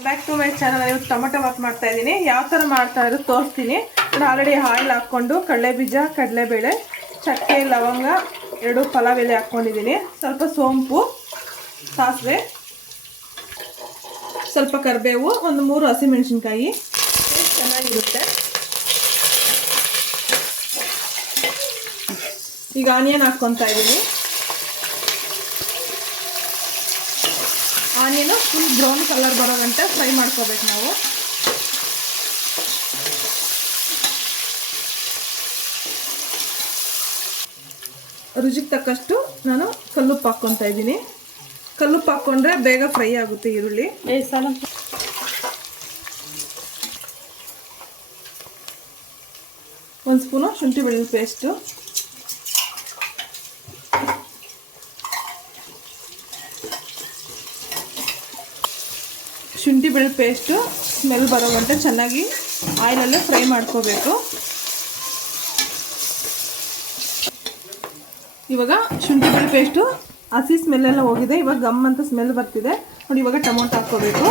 Back to my channel. ಇವತ್ತು tomato bath ಮಾಡ್ತಾ ಇದ್ದೀನಿ. ಯಾವ ಥರ ಮಾಡ್ತಾ ಇರೋದು ತೋರಿಸ್ತೀನಿ. ನಾನು ಆಲ್ರೆಡಿ ಆಯಿಲ್ ಹಾಕ್ಕೊಂಡು ಕಡಲೆಬೀಜ, ಕಡಲೆಬೇಳೆ, ಚಕ್ಕೆ, ಲವಂಗ, 2 ಪಲಾವ್ ಎಲೆ ಹಾಕ್ಕೊಂಡಿದ್ದೀನಿ. ಸ್ವಲ್ಪ ಸೋಂಪು, ಸಾಸಿವೆ, ಸ್ವಲ್ಪ ಕರಿಬೇವು, ಒಂದು 3 ಹಸಿಮೆಣಸಿನ್ಕಾಯಿ. ಚೆನ್ನಾಗಿರುತ್ತೆ. ಈಗ ಆನಿಯನ್ ಹಾಕ್ಕೊತಾ ಇದ್ದೀನಿ. ಆನಿಯನು ಫುಲ್ ಬ್ರೌನ್ ಕಲರ್ ಬರೋ ಗಂಟ ಫ್ರೈ ಮಾಡ್ಕೋಬೇಕು ನಾವು. ರುಚಿಗೆ ತಕ್ಕಷ್ಟು ನಾನು ಕಲ್ಲುಪ್ಪು ಹಾಕ್ಕೊತಾ ಇದ್ದೀನಿ. ಕಲ್ಲುಪ್ಪು ಹಾಕ್ಕೊಂಡ್ರೆ ಬೇಗ ಫ್ರೈ ಆಗುತ್ತೆ ಈರುಳ್ಳಿ. 1 ಸ್ಪೂನು ಶುಂಠಿ ಬೆಳ್ಳುಳ್ಳಿ ಪೇಸ್ಟು, ಶುಂಠಿ ಬೆಳ್ಳುಳ್ಳಿ ಪೇಸ್ಟು ಸ್ಮೆಲ್ ಬರೋ ಗಂಟೆ ಚೆನ್ನಾಗಿ ಆಯಿಲಲ್ಲೇ ಫ್ರೈ ಮಾಡ್ಕೋಬೇಕು. ಇವಾಗ ಶುಂಠಿ ಬೆಳ್ಳುಳ್ಳಿ ಪೇಸ್ಟು ಹಸಿ ಸ್ಮೆಲ್ಲೆಲ್ಲ ಹೋಗಿದೆ. ಇವಾಗ ಗಮ್ ಅಂತ ಸ್ಮೆಲ್ ಬರ್ತಿದೆ ನೋಡಿ. ಇವಾಗ ಟೊಮೊಟೊ ಹಾಕ್ಕೋಬೇಕು.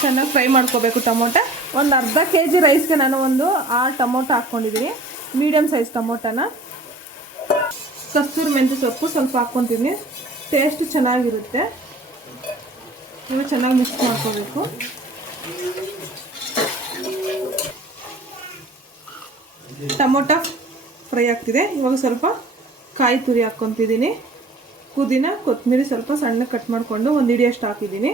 ಚೆನ್ನಾಗಿ ಫ್ರೈ ಮಾಡ್ಕೋಬೇಕು ಟೊಮೊಟೊ. ಒಂದು ಅರ್ಧ kg ರೈಸ್ಗೆ ನಾನು ಒಂದು 6 ಟೊಮೊಟೊ ಹಾಕ್ಕೊಂಡಿದ್ದೀನಿ. Medium size ಟೊಮೊಟೊನ. ಕಸ್ತೂರಿ ಮೆಂತ್ಯ ಸೊಪ್ಪು ಸ್ವಲ್ಪ ಹಾಕ್ಕೊತೀನಿ. ಟೇಸ್ಟ್ ಚೆನ್ನಾಗಿರುತ್ತೆ. ಇವಾಗ ಚೆನ್ನಾಗಿ ಮಿಕ್ಸ್ ಮಾಡ್ಕೋಬೇಕು. ಟೊಮೊಟೊ ಫ್ರೈ ಆಗ್ತಿದೆ. ಇವಾಗ ಸ್ವಲ್ಪ ಕಾಯಿ ತುರಿ ಹಾಕ್ಕೊತಿದ್ದೀನಿ. ಪುದೀನ, ಕೊತ್ತಂಬರಿ ಸ್ವಲ್ಪ ಸಣ್ಣ ಕಟ್ ಮಾಡಿಕೊಂಡು 1 ಹಿಡಿಯಷ್ಟು ಹಾಕಿದ್ದೀನಿ.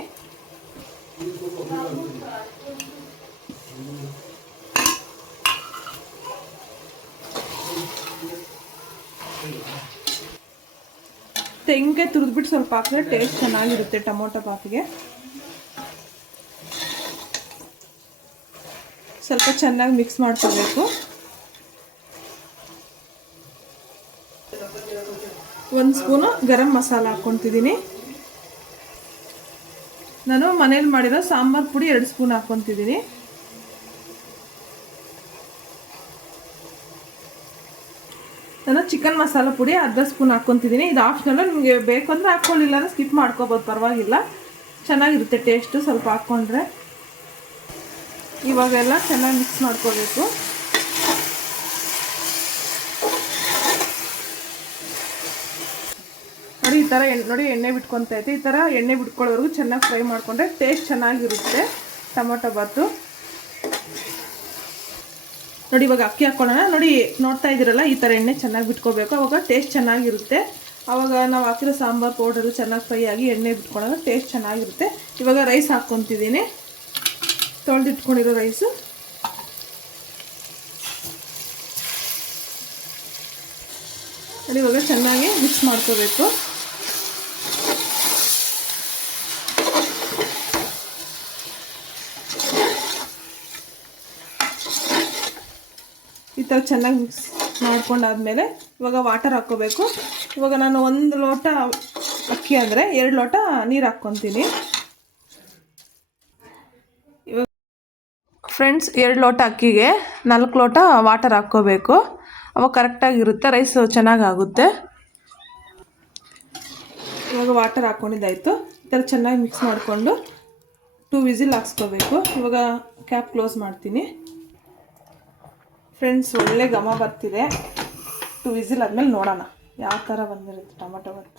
ತೆಂಗಿನಕಾಯಿ ತುರಿದ್ಬಿಟ್ಟು ಸ್ವಲ್ಪ ಹಾಕಿದ್ರೆ ಟೇಸ್ಟ್ ಚೆನ್ನಾಗಿರುತ್ತೆ ಟೊಮೊಟೊ ಬಾತಿಗೆ. ಸ್ವಲ್ಪ ಚೆನ್ನಾಗಿ ಮಿಕ್ಸ್ ಮಾಡ್ಕೋಬೇಕು. 1 ಸ್ಪೂನು ಗರಂ ಮಸಾಲ ಹಾಕ್ಕೊತಿದ್ದೀನಿ. ನಾನು ಮನೇಲಿ ಮಾಡಿರೋ ಸಾಂಬಾರು ಪುಡಿ 2 ಸ್ಪೂನ್ ಹಾಕ್ಕೊತಿದ್ದೀನಿ. ನಾನು ಚಿಕನ್ ಮಸಾಲ ಪುಡಿ ಅರ್ಧ ಸ್ಪೂನ್ ಹಾಕ್ಕೊತಿದ್ದೀನಿ. ಇದು ಆಪ್ಷನಲ್ಲ, ನಿಮಗೆ ಬೇಕು ಅಂದರೆ ಹಾಕ್ಕೊಳ್ಳಿಲ್ಲ ಅಂದರೆ ಸ್ಕಿಪ್ ಮಾಡ್ಕೋಬೋದು, ಪರವಾಗಿಲ್ಲ. ಚೆನ್ನಾಗಿರುತ್ತೆ ಟೇಸ್ಟು ಸ್ವಲ್ಪ ಹಾಕ್ಕೊಂಡ್ರೆ. ಇವಾಗೆಲ್ಲ ಚೆನ್ನಾಗಿ ಮಿಕ್ಸ್ ಮಾಡ್ಕೋಬೇಕು. ನೋಡಿ ಈ ಥರ ನೋಡಿ ಎಣ್ಣೆ ಬಿಟ್ಕೊತಾ ಐತೆ. ಈ ಥರ ಎಣ್ಣೆ ಬಿಟ್ಕೊಳ್ಳೋವರೆಗೂ ಚೆನ್ನಾಗಿ ಫ್ರೈ ಮಾಡಿಕೊಂಡ್ರೆ ಟೇಸ್ಟ್ ಚೆನ್ನಾಗಿರುತ್ತೆ ಟೊಮೊಟೊ ಬಾತು. ನೋಡಿ ಇವಾಗ ಅಕ್ಕಿ ಹಾಕ್ಕೊಳ್ಳೋಣ. ನೋಡಿ ನೋಡ್ತಾ ಇದ್ದೀರಲ್ಲ, ಈ ಥರ ಎಣ್ಣೆ ಚೆನ್ನಾಗಿ ಬಿಟ್ಕೋಬೇಕು. ಅವಾಗ ಟೇಸ್ಟ್ ಚೆನ್ನಾಗಿರುತ್ತೆ. ಆವಾಗ ನಾವು ಹಾಕಿರೋ ಸಾಂಬಾರು ಪೌಡರು ಚೆನ್ನಾಗಿ ಫ್ರೈ ಆಗಿ ಎಣ್ಣೆ ಬಿಟ್ಕೊಳ್ಳೋದು ಟೇಸ್ಟ್ ಚೆನ್ನಾಗಿರುತ್ತೆ. ಇವಾಗ ರೈಸ್ ಹಾಕ್ಕೊತಿದ್ದೀನಿ. ತೊಳೆದಿಟ್ಕೊಂಡಿರೋ ರೈಸು. ನೋಡಿ ಇವಾಗ ಚೆನ್ನಾಗಿ ಮಿಕ್ಸ್ ಮಾಡ್ಕೋಬೇಕು. ಈ ಥರ ಚೆನ್ನಾಗಿ ಮಿಕ್ಸ್ ಮಾಡ್ಕೊಂಡಾದ್ಮೇಲೆ ಇವಾಗ ವಾಟರ್ ಹಾಕ್ಕೋಬೇಕು. ಇವಾಗ ನಾನು 1 ಲೋಟ ಅಕ್ಕಿ ಅಂದರೆ 2 ಲೋಟ ನೀರು ಹಾಕ್ಕೊತೀನಿ. ಇವಾಗ ಫ್ರೆಂಡ್ಸ್, 2 ಲೋಟ ಅಕ್ಕಿಗೆ 4 ಲೋಟ ವಾಟರ್ ಹಾಕ್ಕೋಬೇಕು. ಅವಾಗ ಕರೆಕ್ಟಾಗಿರುತ್ತೆ, ರೈಸ್ ಚೆನ್ನಾಗಾಗುತ್ತೆ. ಇವಾಗ ವಾಟರ್ ಹಾಕ್ಕೊಂಡಿದ್ದಾಯಿತು. ಈ ಥರ ಚೆನ್ನಾಗಿ ಮಿಕ್ಸ್ ಮಾಡಿಕೊಂಡು 2 ವಿಸಿಲ್ ಹಾಕ್ಸ್ಕೋಬೇಕು. ಇವಾಗ ಕ್ಯಾಪ್ ಕ್ಲೋಸ್ ಮಾಡ್ತೀನಿ. ಫ್ರೆಂಡ್ಸ್, ಒಳ್ಳೆ ಘಮ ಬರ್ತಿದೆ. 2 ವಿಸಿಲ್ ಆದಮೇಲೆ ನೋಡೋಣ ಯಾವ ಥರ ಬಂದಿರುತ್ತೆ ಟೊಮೊಟೊ ಬಾತ್.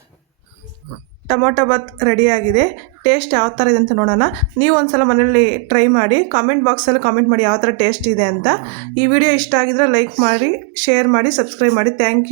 ಟೊಮೊಟೊ ಬಾತ್ ರೆಡಿಯಾಗಿದೆ. ಟೇಸ್ಟ್ ಯಾವ ಥರ ಇದೆ ಅಂತ ನೋಡೋಣ. ನೀವು ಒಂದ್ಸಲ ಮನೇಲಿ ಟ್ರೈ ಮಾಡಿ. ಕಾಮೆಂಟ್ ಬಾಕ್ಸಲ್ಲಿ ಕಾಮೆಂಟ್ ಮಾಡಿ ಯಾವ ಥರ ಟೇಸ್ಟ್ ಇದೆ ಅಂತ. ಈ ವಿಡಿಯೋ ಇಷ್ಟ ಆಗಿದ್ರೆ ಲೈಕ್ ಮಾಡಿ, ಶೇರ್ ಮಾಡಿ, ಸಬ್ಸ್ಕ್ರೈಬ್ ಮಾಡಿ. Thank you.